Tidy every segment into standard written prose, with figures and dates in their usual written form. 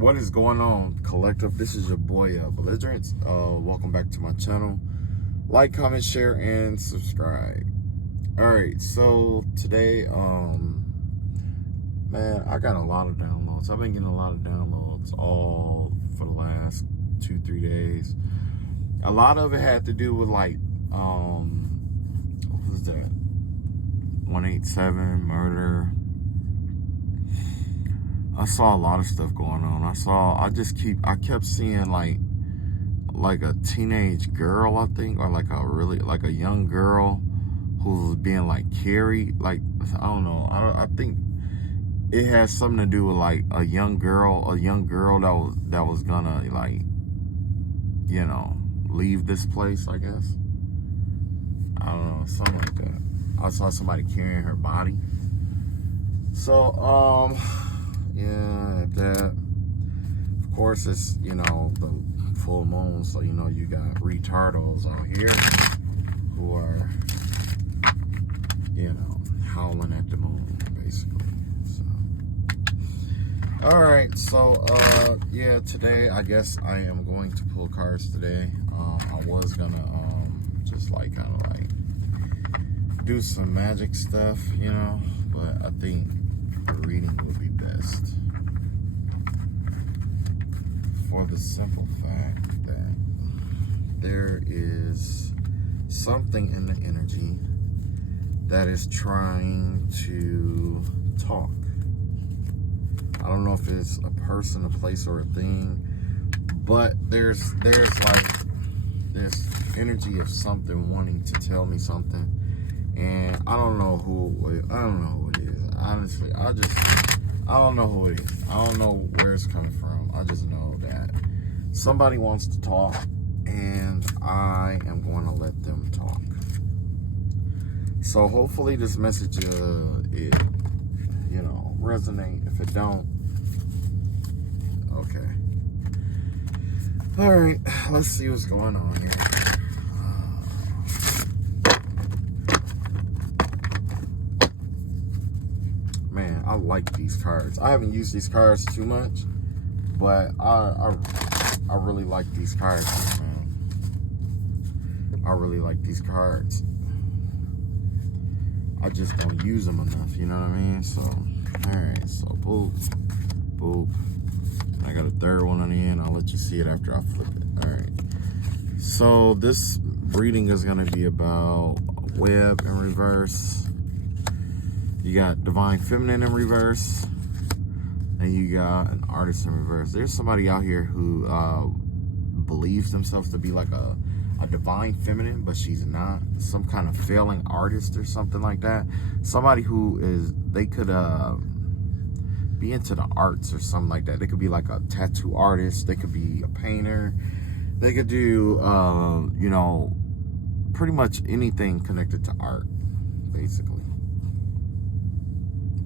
What is going on, collective? This is your boy Belligerence. Welcome back to my channel. Like, comment, share, and subscribe. Alright, so today, man, I got a lot of downloads. I've been getting a lot of downloads all for the last 2-3 days. A lot of it had to do with like, what was that? 187 murder. I saw a lot of stuff going on. I kept seeing like a teenage girl, I think, or like a young girl who was being like carried. Like, I don't know. I think it has something to do with like a young girl that was gonna, like, you know, leave this place, I guess. I don't know, something like that. I saw somebody carrying her body. So, yeah, that. Of course, it's, you know, the full moon, so, you know, you got retardos out here who are, you know, howling at the moon, basically. So, all right, so, yeah, today, I guess I am going to pull cards today. I was gonna, just like, kind of like, do some magic stuff, you know, but I think a reading would be best, for the simple fact that there is something in the energy that is trying to talk. I don't know if it's a person, a place, or a thing, but there's like this energy of something wanting to tell me something, and I don't know who it is. Honestly, I don't know who it is. I don't know where it's coming from. I just know that somebody wants to talk, and I am going to let them talk. So hopefully this message, it, you know, resonate. If it don't, okay. All right, let's see what's going on here. Man, I like these cards. I haven't used these cards too much, but I really like these cards, man. I really like these cards. I just don't use them enough, you know what I mean? So, all right, so boop, boop. I got a third one on the end. I'll let you see it after I flip it. All right. So this reading is going to be about web in reverse. You got divine feminine in reverse, and you got an artist in reverse. There's somebody out here who believes themselves to be like a divine feminine, but she's not. Some kind of failing artist or something like that. Somebody who is, they could be into the arts or something like that. They could be like a tattoo artist. They could be a painter. They could do, you know, pretty much anything connected to art, basically.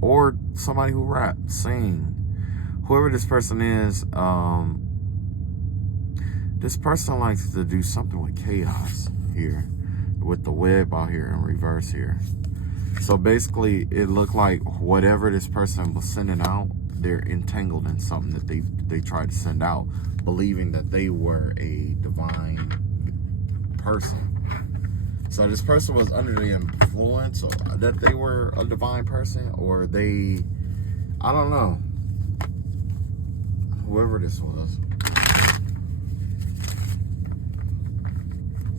Or somebody who raps, sing. Whoever this person is, this person likes to do something with chaos here, with the web out here in reverse here. So basically, it looked like whatever this person was sending out, they're entangled in something that they tried to send out, believing that they were a divine person. So this person was under the influence that they were a divine person, or they, I don't know, whoever this was.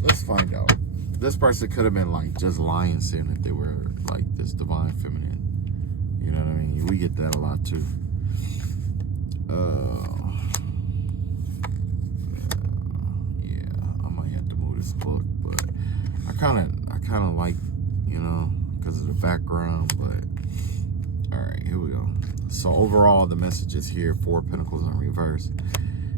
Let's find out. This person could have been like just lying, saying that they were like this divine feminine. You know what I mean? We get that a lot too. Yeah, I might have to move this book, but I kind of like, you know, because of the background. But all right, here we go. So overall, the message is here: 4 Pentacles in reverse.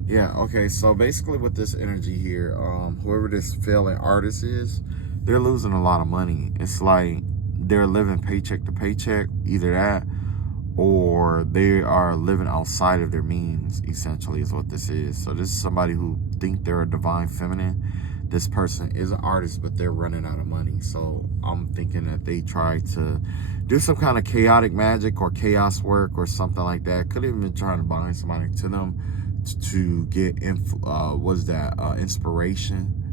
Yeah, okay, so basically with this energy here, whoever this failing artist is, they're losing a lot of money. It's like they're living paycheck to paycheck, either that, or they are living outside of their means, essentially, is what this is. So this is somebody who think they're a divine feminine. this person is an artist, but they're running out of money. So I'm thinking that they try to do some kind of chaotic magic or chaos work or something like that. Could have been trying to bind somebody to them to get inspiration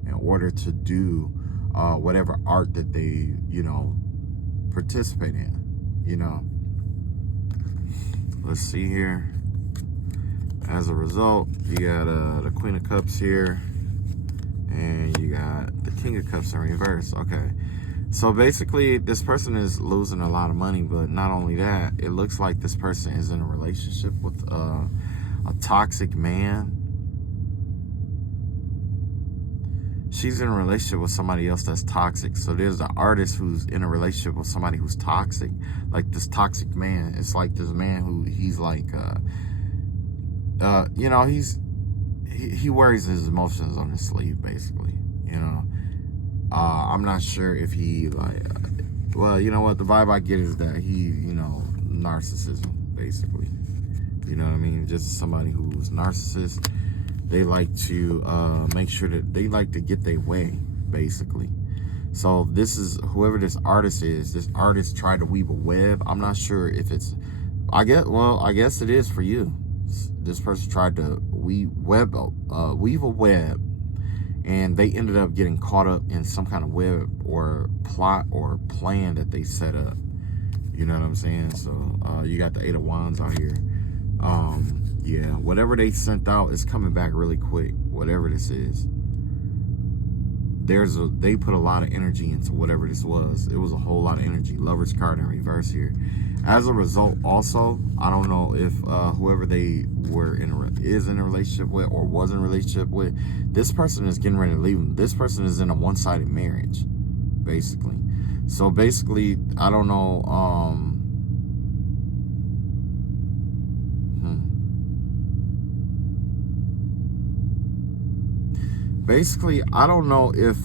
in order to do whatever art that they, participate in, Let's see here. As a result, you got the Queen of Cups here, and you got the King of Cups in reverse. Okay. So basically, this person is losing a lot of money, but not only that, it looks like this person is in a relationship with a toxic man. She's in a relationship with somebody else that's toxic. So there's an artist who's in a relationship with somebody who's toxic, like this toxic man. It's like this man who he's like, he wears his emotions on his sleeve, basically. I'm not sure if he well, you know what, the vibe I get is that he, narcissism, basically. You know what I mean? Just somebody who's narcissist. They like to make sure that they like to get their way, basically. So this is whoever this artist is. This artist tried to weave a web. I'm not sure if it's, I guess it is for you. This person tried to weave a web, and they ended up getting caught up in some kind of web or plot or plan that they set up. You know what I'm saying? So you got the Eight of Wands out here. Yeah, whatever they sent out is coming back really quick. Whatever this is, they put a lot of energy into whatever this was. It was a whole lot of energy. Lover's card in reverse here. As a result, also, I don't know if whoever they were is in a relationship with or was in a relationship with, this person is getting ready to leave them. This person is in a one-sided marriage, basically. So basically, I don't know. Basically, I don't know if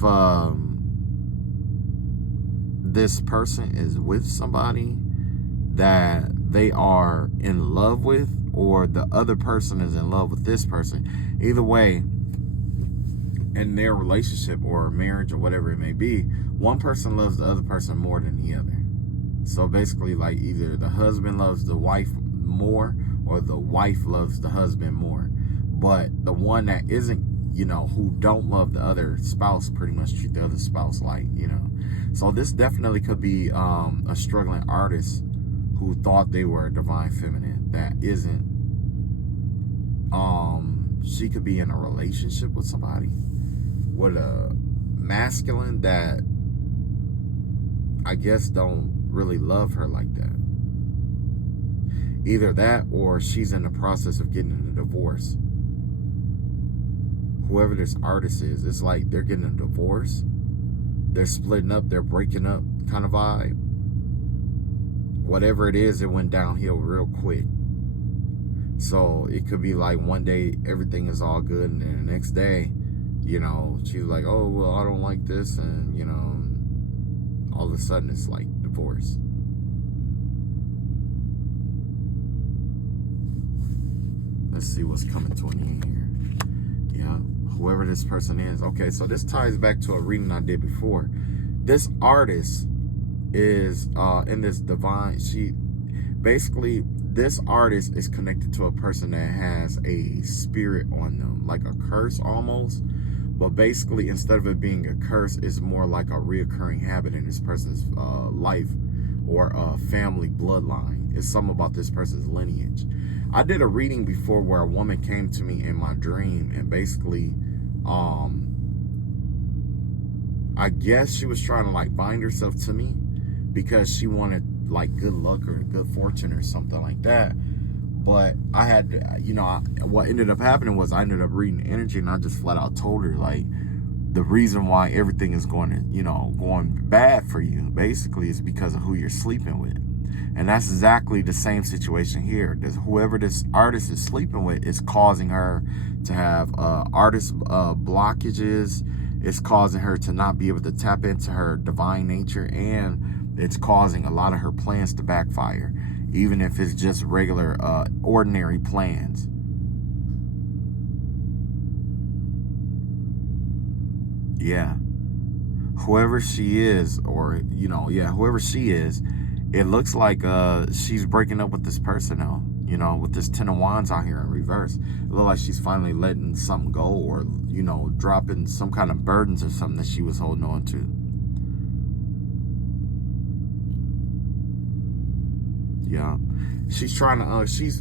this person is with somebody that they are in love with, or the other person is in love with this person. Either way, in their relationship or marriage or whatever it may be, one person loves the other person more than the other. So basically, like, either the husband loves the wife more or the wife loves the husband more. But the one that isn't, who don't love the other spouse pretty much treat the other spouse like, So this definitely could be a struggling artist who thought they were a divine feminine that isn't. She could be in a relationship with somebody with a masculine that I guess don't really love her like that. Either that, or she's in the process of getting a divorce. Whoever this artist is, it's like they're getting a divorce. They're splitting up, they're breaking up kind of vibe. Whatever it is, it went downhill real quick. So it could be like one day everything is all good, and then the next day, she's like, oh, well, I don't like this, and, all of a sudden it's like divorce. Let's see what's coming to an end here. Yeah, whoever this person is. Okay, so this ties back to a reading I did before. This artist is in this divine, this artist is connected to a person that has a spirit on them, like a curse almost. But basically, instead of it being a curse, it's more like a reoccurring habit in this person's life or family bloodline. It's something about this person's lineage. I did a reading before where a woman came to me in my dream, and basically, I guess she was trying to like bind herself to me because she wanted like good luck or good fortune or something like that. But I had to, what ended up happening was I ended up reading the energy, and I just flat out told her, like, the reason why everything is going bad for you, basically, is because of who you're sleeping with. And that's exactly the same situation here. Whoever this artist is sleeping with is causing her to have artist blockages. It's causing her to not be able to tap into her divine nature, and it's causing a lot of her plans to backfire, even if it's just regular, ordinary plans. Yeah. Whoever she is, or, whoever she is, it looks like she's breaking up with this person now. With this Ten of Wands out here in reverse. It looks like she's finally letting something go, or, dropping some kind of burdens or something that she was holding on to. Yeah. She's trying to, she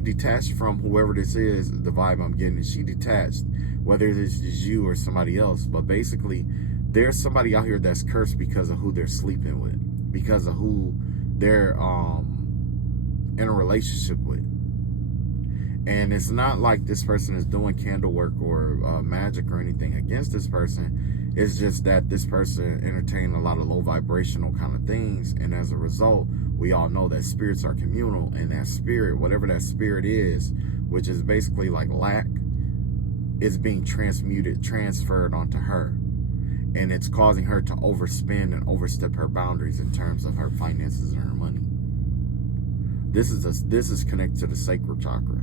detached from whoever this is, the vibe I'm getting. She detached, whether this is you or somebody else. But basically, there's somebody out here that's cursed because of who they're sleeping with, because of who they're in a relationship with. And it's not like this person is doing candle work or magic or anything against this person. It's just that this person entertained a lot of low vibrational kind of things. And as a result, we all know that spirits are communal. And that spirit, whatever that spirit is, which is basically like lack, is being transferred onto her. And it's causing her to overspend and overstep her boundaries in terms of her finances and her money. This is connected to the sacral chakra.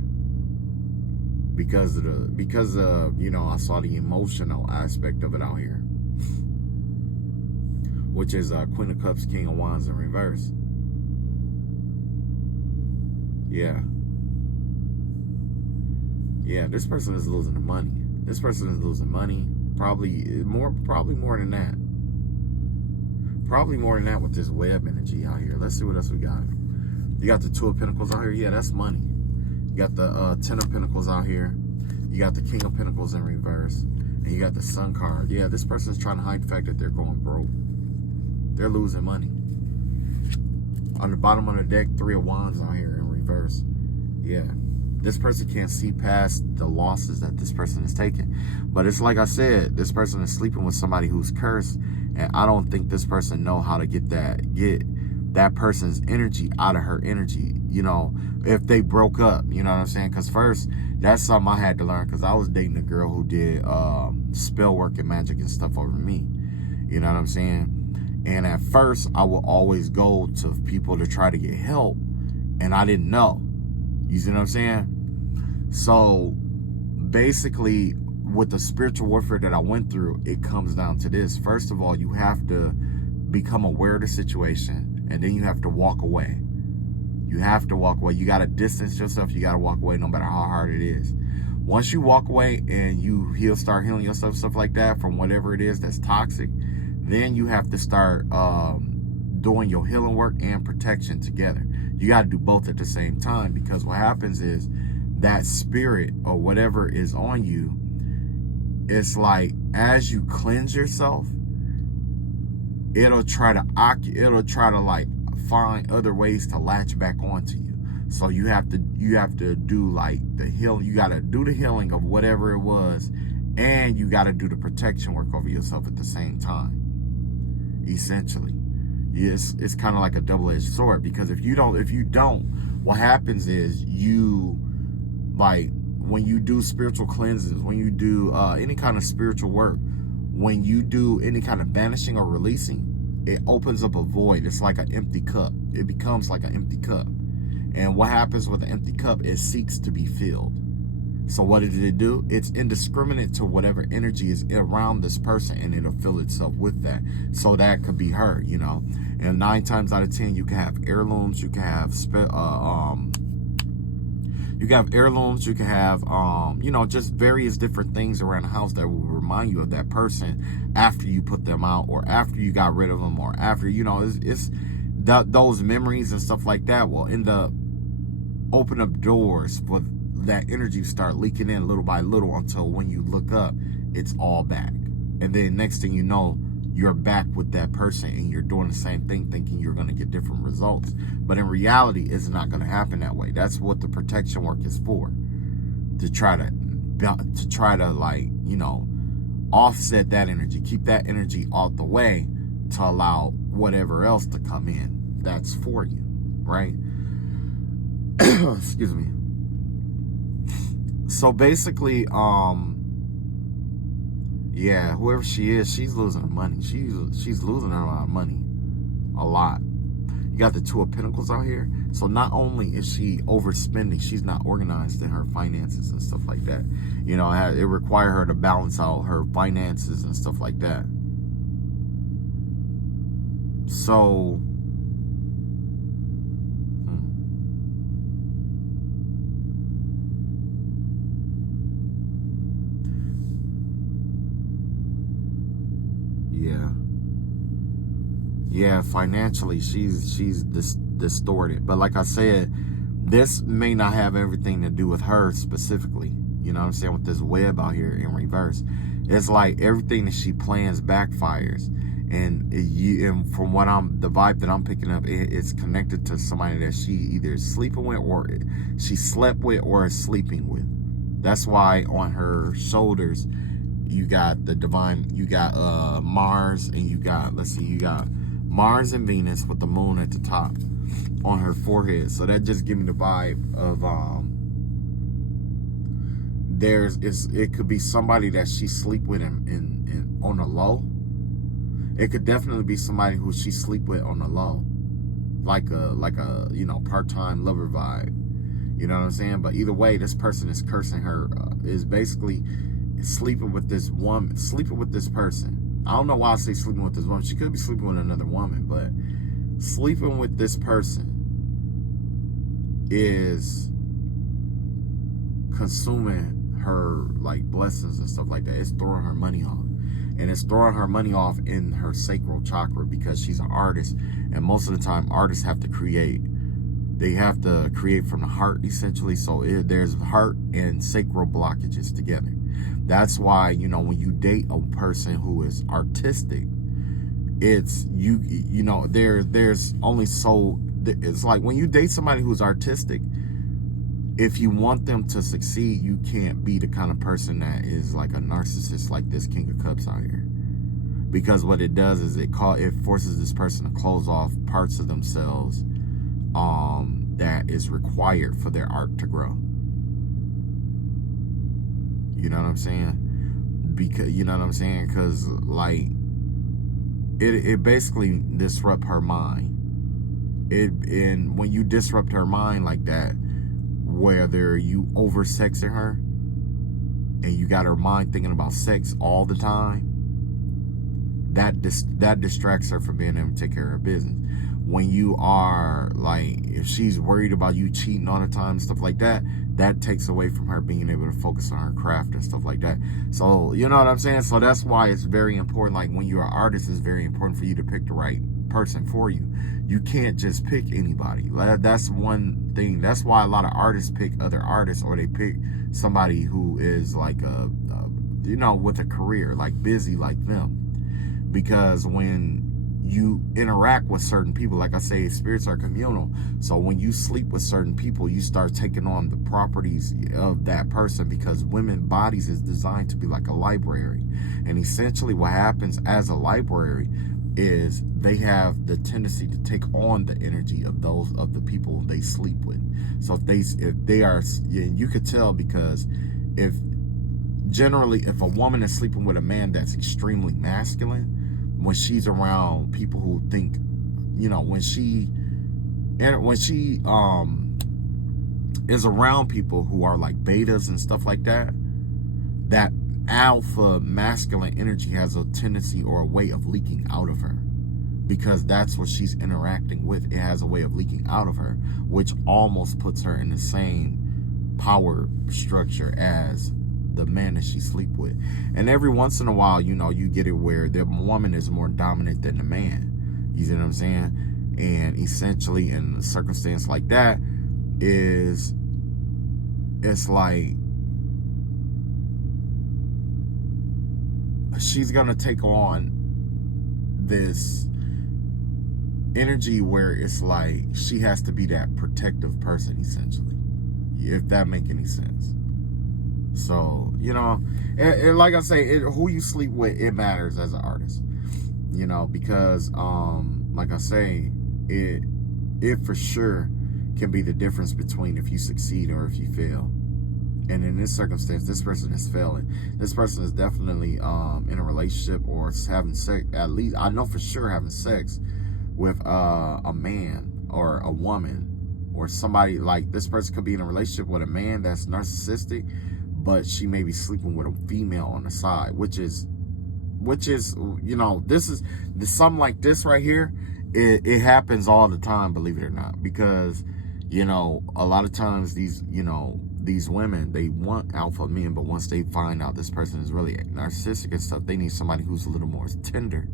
Because I saw the emotional aspect of it out here, which is Queen of Cups, King of Wands in reverse. Yeah, this person is losing the money. This person is losing money. Probably more than that. Probably more than that with this web energy out here. Let's see what else we got. You got the Two of Pentacles out here. Yeah, that's money. You got the Ten of Pentacles out here. You got the King of Pentacles in reverse. And you got the Sun card. Yeah, this person's trying to hide the fact that they're going broke. They're losing money. On the bottom of the deck, Three of Wands out here in reverse. Yeah. This person can't see past the losses that this person is taking. But it's like I said, this person is sleeping with somebody who's cursed. And I don't think this person know how to get that person's energy out of her energy, if they broke up, you know what I'm saying? Because first, that's something I had to learn, because I was dating a girl who did spell work and magic and stuff over me, you know what I'm saying? And at first, I would always go to people to try to get help, and I didn't know, you see what I'm saying? So basically, with the spiritual warfare that I went through, it comes down to this. First of all, you have to become aware of the situation. And then you have to walk away. You have to walk away. You got to distance yourself. You got to walk away no matter how hard it is. Once you walk away and you start healing yourself, stuff like that, from whatever it is that's toxic, then you have to start doing your healing work and protection together. You got to do both at the same time, because what happens is that spirit or whatever is on you, it's like as you cleanse yourself, it'll try to like find other ways to latch back onto you. So you have to do like the healing. You got to do the healing of whatever it was, and you got to do the protection work over yourself at the same time. Essentially, it's kind of like a double-edged sword, because if you don't, what happens is like when you do spiritual cleanses, when you do any kind of spiritual work, when you do any kind of banishing or releasing, it opens up a void. It's like an empty cup. It becomes like an empty cup. And what happens with an empty cup, it seeks to be filled. So what did it do? It's indiscriminate to whatever energy is around this person, and it'll fill itself with that. So that could be her, And 9 times out of 10, you can have heirlooms. You can have heirlooms, you can have, just various different things around the house that will remind you of that person after you put them out, or after you got rid of them, or after, it's those memories and stuff like that will end up open up doors for that energy to start leaking in little by little, until when you look up, it's all back. And then next thing you know, you're back with that person, and you're doing the same thing, thinking you're going to get different results. But in reality, it's not going to happen that way. That's what the protection work is for, to try to like, offset that energy, keep that energy out the way, to allow whatever else to come in that's for you, right? Excuse me. So basically, yeah, whoever she is, she's losing her money. She's losing a lot of money. A lot. You got the Two of Pentacles out here. So not only is she overspending, she's not organized in her finances and stuff like that. You know, it require her to balance out her finances and stuff like that. So, yeah, financially she's distorted. But like I said, this may not have everything to do with her specifically. You know what I'm saying? With this web out here in reverse, it's like everything that she plans backfires. And from what the vibe that I'm picking up, it's connected to somebody that she either is sleeping with, or she slept with, or is sleeping with. That's why on her shoulders you got the divine, you got Mars, and you got, let's see, you got Mars and Venus with the moon at the top on her forehead. So that just gives me the vibe of it could be somebody that she sleep with in on the low. It could definitely be somebody who she sleep with on the low, like a you know, part-time lover vibe. You know what I'm saying? But either way, this person is cursing her, is basically sleeping with this woman, sleeping with this person. I don't know why I say sleeping with this woman. She could be sleeping with another woman, but sleeping with this person is consuming her like blessings and stuff like that. It's throwing her money off. And it's throwing her money off in her sacral chakra, because she's an artist. And most of the time, artists have to create. They have to create from the heart, essentially. So there's heart and sacral blockages together. That's why, you know, when you date a person who is artistic, it's you know, there's only so, it's like when you date somebody who's artistic, if you want them to succeed, you can't be the kind of person that is like a narcissist like this King of Cups out here. Because what it does is it forces this person to close off parts of themselves that is required for their art to grow. You know what I'm saying? Because, you know what I'm saying? Because like it basically disrupt her mind. And when you disrupt her mind like that, whether you oversexing her and you got her mind thinking about sex all the time, that distracts her from being able to take care of her business. When you are like, if she's worried about you cheating all the time and stuff like that, that takes away from her being able to focus on her craft and stuff like that. So, you know what I'm saying? So that's why it's very important. Like when you're an artist, it's very important for you to pick the right person for you. You can't just pick anybody. That's one thing. That's why a lot of artists pick other artists, or they pick somebody who is like you know, with a career, like busy like them. Because when you interact with certain people, like I say, spirits are communal. So when you sleep with certain people, you start taking on the properties of that person, because women's bodies is designed to be like a library. And essentially what happens as a library is they have the tendency to take on the energy of the people they sleep with. So if they are, you could tell, because if a woman is sleeping with a man that's extremely masculine, when she's around people who think, you know, when she is around people who are like betas and stuff like that, that alpha masculine energy has a tendency or a way of leaking out of her, because that's what she's interacting with. It has a way of leaking out of her, which almost puts her in the same power structure as the man that she sleep with. And every once in a while, you know, you get it where the woman is more dominant than the man. You see what I'm saying? And essentially in a circumstance like that, it's like she's gonna take on this energy where it's like she has to be that protective person, essentially, if that make any sense. So, you know, like I say, who you sleep with, it matters as an artist, you know, because like I say, it for sure can be the difference between if you succeed or if you fail. And in this circumstance, this person is failing. This person is definitely in a relationship or having sex. At least I know for sure having sex, with a man or a woman or somebody. Like, this person could be in a relationship with a man that's narcissistic, but she may be sleeping with a female on the side, which is, you know, this is something like this right here. It happens all the time, believe it or not, because, you know, a lot of times these, you know, these women, they want alpha men, but once they find out this person is really narcissistic and stuff, they need somebody who's a little more tender,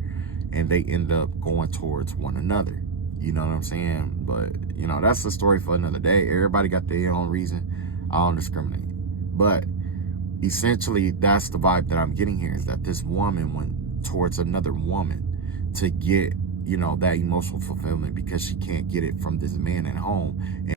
and they end up going towards one another. You know what I'm saying? But, you know, that's the story for another day. Everybody got their own reason. I don't discriminate. But essentially, that's the vibe that I'm getting here, is that this woman went towards another woman to get, you know, that emotional fulfillment, because she can't get it from this man at home.